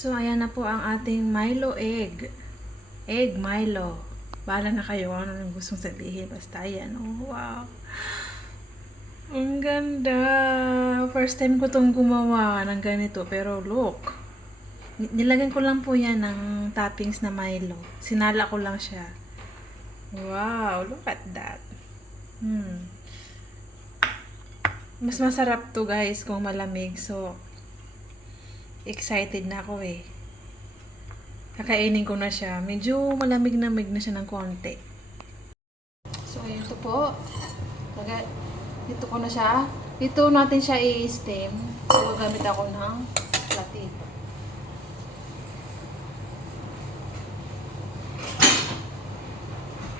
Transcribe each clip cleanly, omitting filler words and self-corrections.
So, ayan na po ang ating Milo egg. Egg Milo. Bahala na kayo ano yung gustong sabihin. Basta ayan. Oh, wow. Ang ganda. First time ko tong gumawa ng ganito. Pero look. Nilagyan ko lang po yan ng toppings na Milo. Sinala ko lang siya. Wow. Look at that. Mas masarap to guys kung malamig. So, excited na ako eh. Kakainin ko na siya. Medyo malamig na siya ng konti. So, ayun to po. Dito ko na siya. Dito natin siya i-steam. So, gagamit ako ng platito.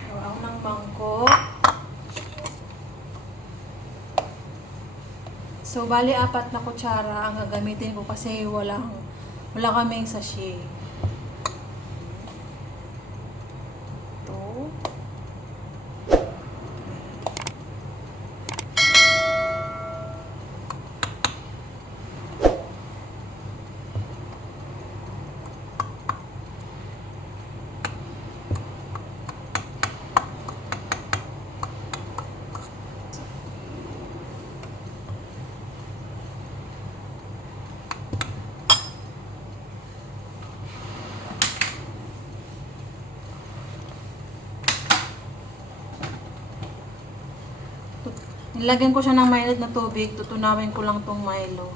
Gawa ako ng mangkok. So, bali 4 na kutsara ang gagamitin ko kasi wala kaming sachet. Ito. Nilagyan ko siya ng mainit na tubig. Tutunawin ko lang tong Milo.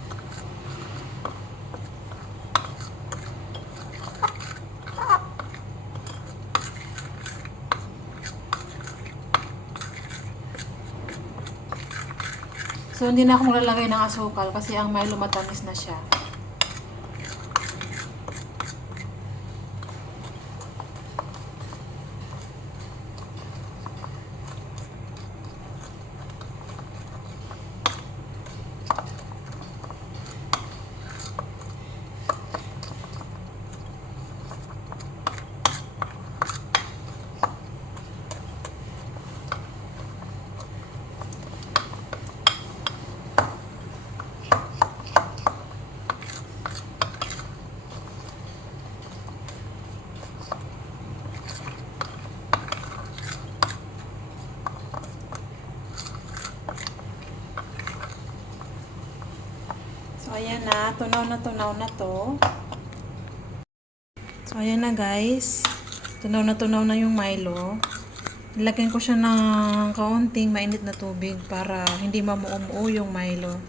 So, hindi na ako maglalagay ng asukal kasi ang Milo matamis na siya. So, ayan na. Tunaw na to. So, ayan na guys. Tunaw na yung Milo. Nilagyan ko siya ng kaunting mainit na tubig para hindi mamuo yung Milo.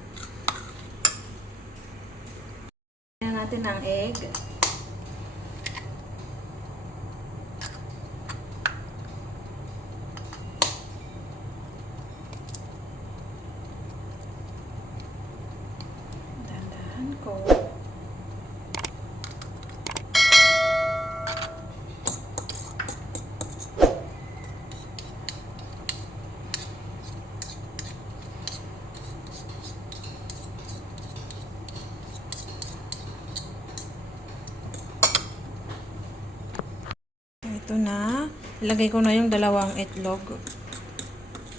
Ayan natin ang egg. Dandahan ko. Ito na. Ilagay ko na yung 2 itlog.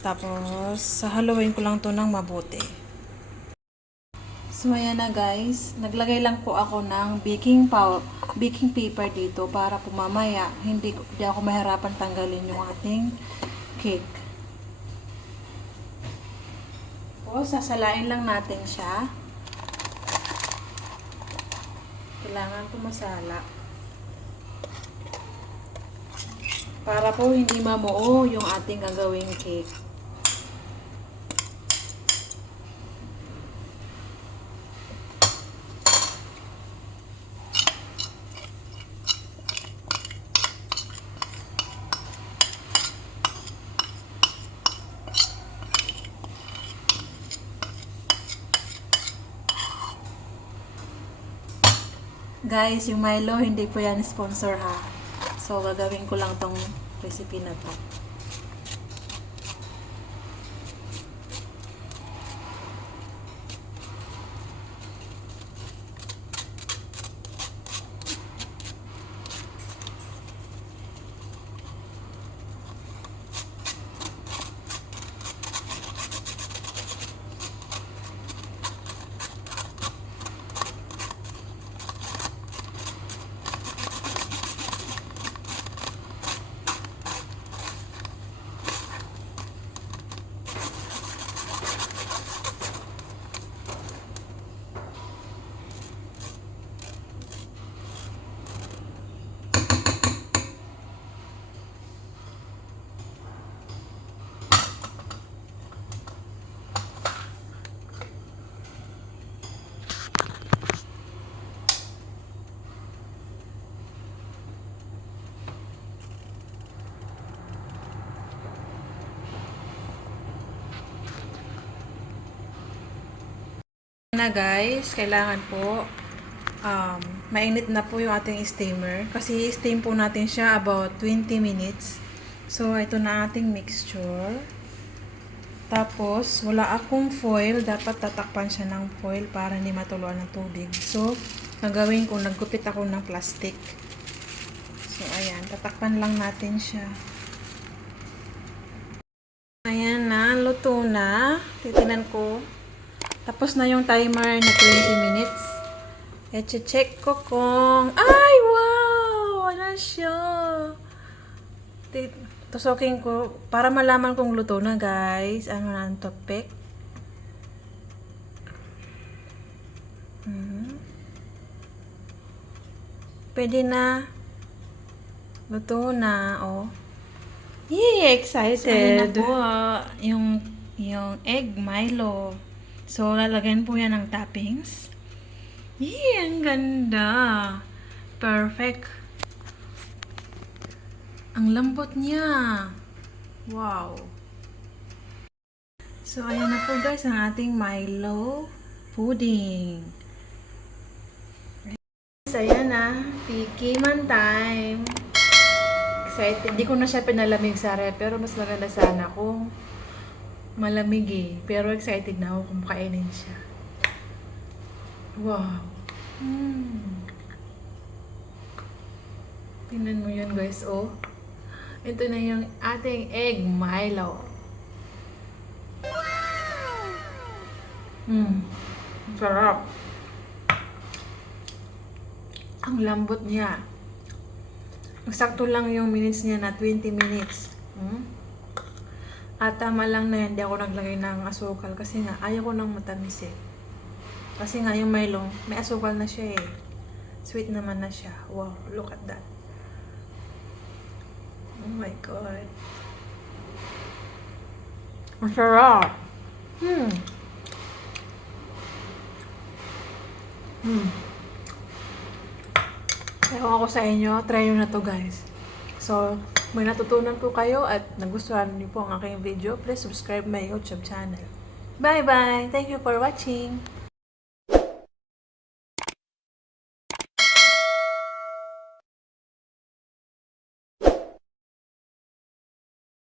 Tapos, sahaluin ko lang to ng mabuti. So, ayan na guys. Naglagay lang po ako ng baking paper dito para po mamaya hindi ako mahirapan tanggalin yung ating cake. O, sasalain lang natin siya. Kailangan po masala. Para po hindi mamuo yung ating gagawing cake. Guys, yung Milo, hindi po yan sponsor ha. So, gagawin ko lang tong recipe na to. Na guys, kailangan po mainit na po yung ating steamer kasi steam po natin siya about 20 minutes. So ito na ating mixture. Tapos wala akong foil, dapat tatakpan siya ng foil para hindi matuluan ng tubig. So gagawin ko, naggupit ako ng plastic. So ayan, tatakpan lang natin siya. Ayan na, luto na. Titingnan ko. Tapos na yung timer na 20 minutes. I-check ko kung... Ay, wow! Wala siya. Tusokin ko para malaman kung luto na, guys. Ano na ang toothpick. Pwede na. Luto na, oh. Yay! Excited! So, ayan na po, yung egg Milo. So, lalagyan po yan ng toppings. Yay! Ang ganda! Perfect! Ang lambot niya! Wow! So, ayan na po guys, ang ating Milo pudding. So, ayan na. Tikiman time! Excited. Hindi ko na siya pinalamig sa rep, pero mas maganda sana kung malamig eh. Pero excited na ako kung kainin siya. Wow. Tingnan mo yun guys, oh. Ito na yung ating egg Milo. Sarap. Ang lambot niya. Sakto lang yung minutes niya na 20 minutes. At tama lang na yan, hindi ako naglagay ng asukal kasi nga ayaw ko ng matamis eh. Kasi nga yung Milo, may asukal na siya eh. Sweet naman na siya. Wow, look at that. Oh my God. Ang sarap. Ewan ako sa inyo, try nyo na to guys. So, may natutunan po kayo at nagustuhan niyo po ang aking video, please subscribe my YouTube channel. Bye-bye! Thank you for watching!